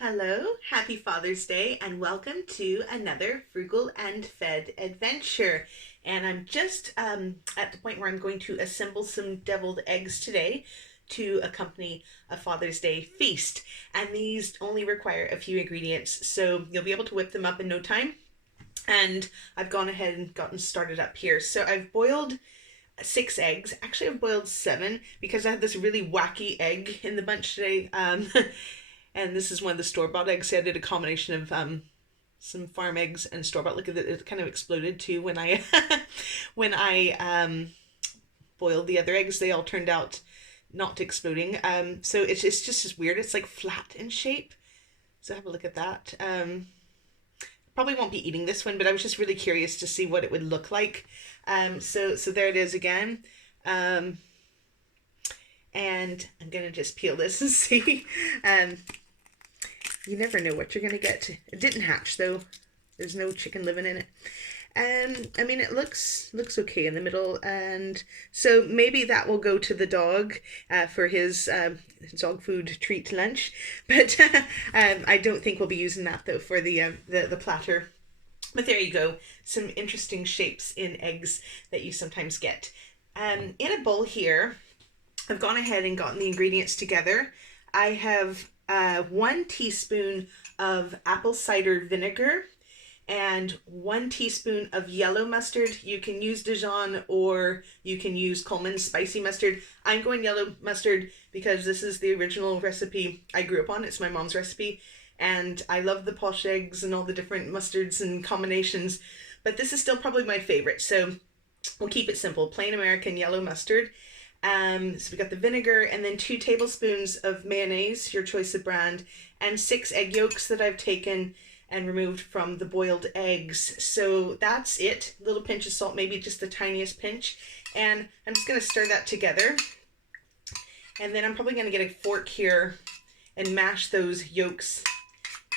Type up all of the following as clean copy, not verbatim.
Hello, happy Father's Day, and welcome to another Frugal and Fed adventure. And I'm just at the point where I'm going to assemble some deviled eggs today to accompany a Father's Day feast. And these only require a few ingredients, so you'll be able to whip them up in no time. And I've gone ahead and gotten started up here. So I've boiled 6 eggs. Actually, I've boiled 7 because I had this really wacky egg in the bunch today. And this is one of the store-bought eggs. I did a combination of some farm eggs and store-bought. Look at it; it kind of exploded too when I when I boiled the other eggs. They all turned out not exploding. So it's just as weird. It's like flat in shape. So have a look at that. Probably won't be eating this one, but I was just really curious to see what it would look like. So there it is again. And I'm gonna just peel this and see. You never know what you're gonna get. It didn't hatch though. There's no chicken living in it. I mean, it looks okay in the middle, and so maybe that will go to the dog for his dog food treat lunch. But I don't think we'll be using that though for the platter. But there you go, some interesting shapes in eggs that you sometimes get. In a bowl here, I've gone ahead and gotten the ingredients together. I have 1 teaspoon of apple cider vinegar and 1 teaspoon of yellow mustard. You can use Dijon or you can use Coleman's spicy mustard. I'm going yellow mustard because this is the original recipe I grew up on. It's my mom's recipe. And I love the posh eggs and all the different mustards and combinations. But this is still probably my favorite. So we'll keep it simple. Plain American yellow mustard. So we got the vinegar and then 2 tablespoons of mayonnaise, your choice of brand, and 6 egg yolks that I've taken and removed from the boiled eggs. So that's it. A little pinch of salt, maybe just the tiniest pinch. And I'm just going to stir that together. And then I'm probably going to get a fork here and mash those yolks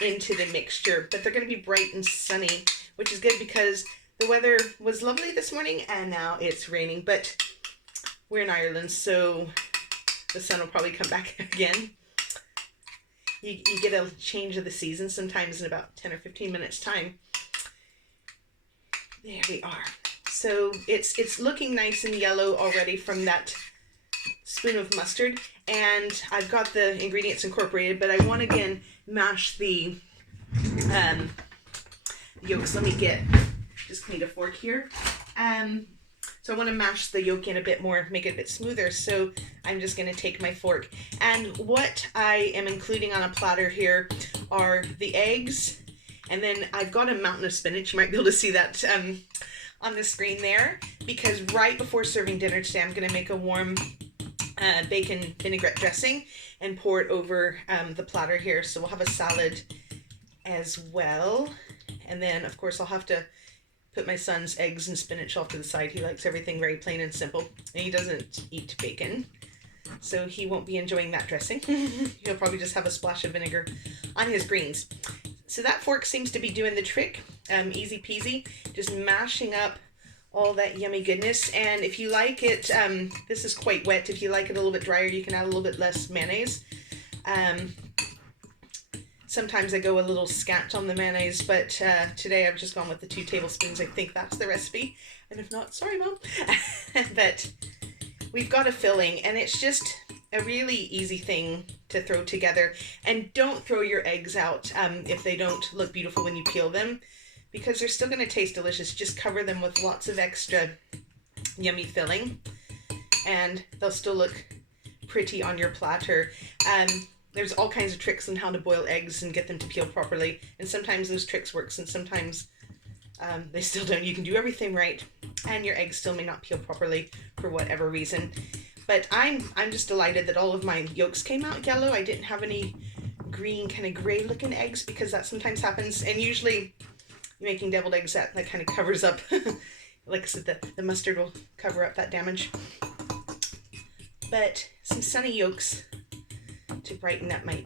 into the mixture. But they're going to be bright and sunny, which is good because the weather was lovely this morning and now it's raining. But we're in Ireland, so the sun will probably come back again. You get a change of the season sometimes in about 10 or 15 minutes time. There we are. So it's looking nice and yellow already from that spoon of mustard. And I've got the ingredients incorporated, but I want to again mash the yolks. Let me just need a fork here. So I want to mash the yolk in a bit more, make it a bit smoother. So I'm just going to take my fork. And what I am including on a platter here are the eggs. And then I've got a mountain of spinach. You might be able to see that on the screen there. Because right before serving dinner today, I'm going to make a warm bacon vinaigrette dressing and pour it over the platter here. So we'll have a salad as well. And then, of course, I'll have to put my son's eggs and spinach off to the side. He likes everything very plain and simple. And he doesn't eat bacon, so he won't be enjoying that dressing. He'll probably just have a splash of vinegar on his greens. So that fork seems to be doing the trick. Easy peasy. Just mashing up all that yummy goodness. And if you like it, this is quite wet. If you like it a little bit drier, you can add a little bit less mayonnaise. Sometimes I go a little scant on the mayonnaise, but today I've just gone with the 2 tablespoons. I think that's the recipe. And if not, sorry, Mom. But we've got a filling, and it's just a really easy thing to throw together. And don't throw your eggs out if they don't look beautiful when you peel them, because they're still going to taste delicious. Just cover them with lots of extra yummy filling, and they'll still look pretty on your platter. There's all kinds of tricks on how to boil eggs and get them to peel properly. And sometimes those tricks works and sometimes they still don't. You can do everything right and your eggs still may not peel properly for whatever reason. But I'm just delighted that all of my yolks came out yellow. I didn't have any green, kind of gray looking eggs because that sometimes happens. And usually making deviled eggs, that kind of covers up, like I said, the mustard will cover up that damage. But some sunny yolks to brighten up my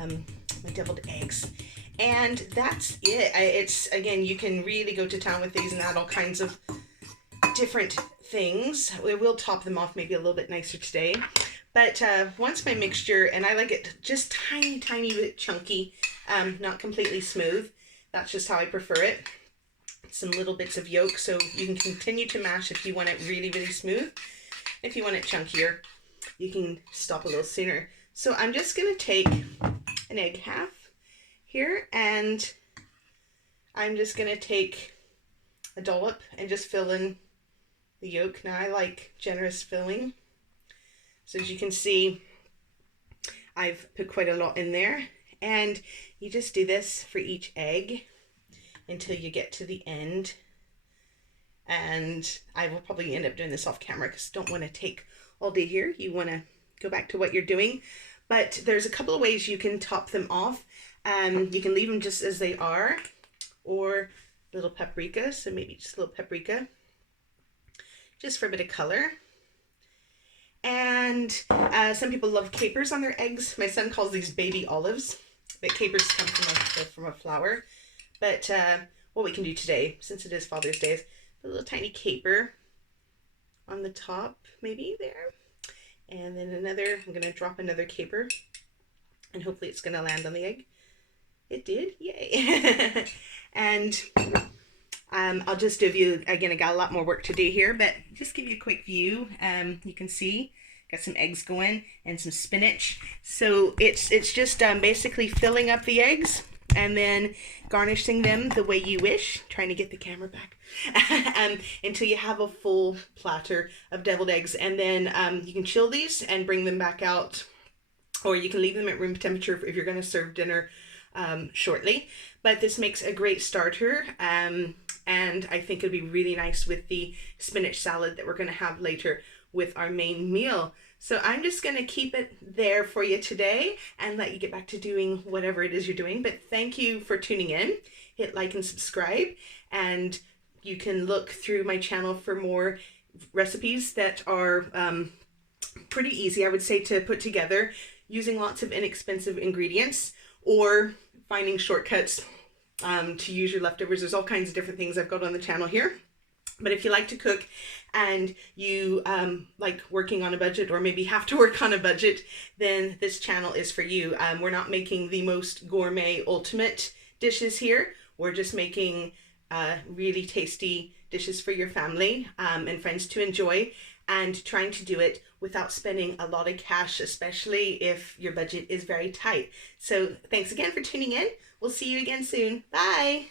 my deviled eggs. And that's it. It's, again, you can really go to town with these and add all kinds of different things. We will top them off maybe a little bit nicer today. But once my mixture, and I like it just tiny bit chunky, not completely smooth. That's just how I prefer it. Some little bits of yolk, so you can continue to mash if you want it really, really smooth. If you want it chunkier, you can stop a little sooner. So I'm just going to take an egg half here, and I'm just going to take a dollop and just fill in the yolk. Now I like generous filling. So as you can see, I've put quite a lot in there, and you just do this for each egg until you get to the end. And I will probably end up doing this off camera because I don't want to take all day here. You want to go back to what you're doing. But there's a couple of ways you can top them off. You can leave them just as they are, or a little paprika. So maybe just a little paprika, just for a bit of color. And some people love capers on their eggs. My son calls these baby olives, but capers come from a flower. But what we can do today, since it is Father's Day, is a little tiny caper on the top, maybe there. And then another, I'm going to drop another caper, and hopefully it's going to land on the egg. It did, yay. And I'll just give you, again, I got a lot more work to do here, but just give you a quick view. You can see, got some eggs going and some spinach. So it's just basically filling up the eggs and then garnishing them the way you wish. Trying to get the camera back. Until you have a full platter of deviled eggs. And then you can chill these and bring them back out, or you can leave them at room temperature if you're going to serve dinner shortly. But this makes a great starter, and I think it'd be really nice with the spinach salad that we're going to have later with our main meal. So I'm just going to keep it there for you today and let you get back to doing whatever it is you're doing. But thank you for tuning in. Hit like and subscribe, and you can look through my channel for more recipes that are pretty easy, I would say, to put together using lots of inexpensive ingredients, or finding shortcuts to use your leftovers. There's all kinds of different things I've got on the channel here. But if you like to cook and you like working on a budget, or maybe have to work on a budget, then this channel is for you. We're not making the most gourmet ultimate dishes here. We're just making really tasty dishes for your family and friends to enjoy, and trying to do it without spending a lot of cash, especially if your budget is very tight. So thanks again for tuning in. We'll see you again soon. Bye.